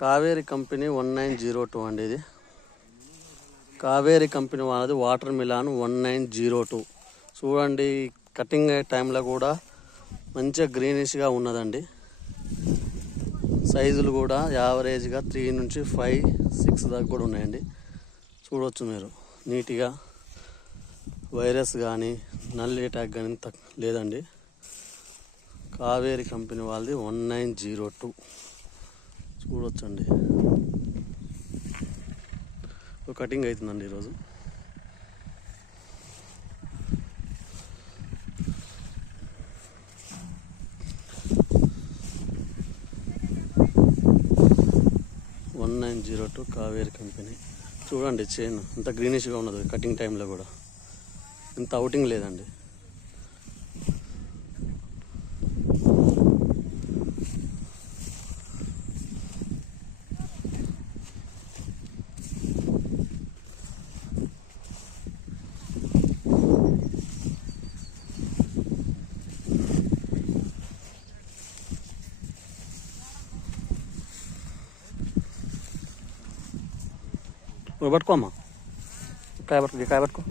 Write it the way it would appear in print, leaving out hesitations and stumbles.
Kaveri company 1902 అండి. ఇది Kaveri company వాళ్ళది వాటర్ మిలాన్ 1902. చూడండి, కటింగ్ అయ్యే టైంలో కూడా మంచిగా గ్రీనిష్గా ఉన్నదండి. సైజులు కూడా యావరేజ్గా 3 నుంచి 5, 6 దాకా కూడా ఉన్నాయండి. చూడవచ్చు మీరు నీట్గా. వైరస్ కానీ నల్లి అటాక్ కానీ లేదండి. కావేరి కంపెనీ వాళ్ళది 1902 చూడొచ్చండి. కటింగ్ అవుతుందండి ఈరోజు. కావేరి కంపెనీ చూడండి, చైన్ అంత గ్రీనిష్గా ఉన్నది. కటింగ్ టైంలో కూడా ఇంత అవుటింగ్ లేదండి. పట్టుకో అమ్మా, కాయ పట్టుకో.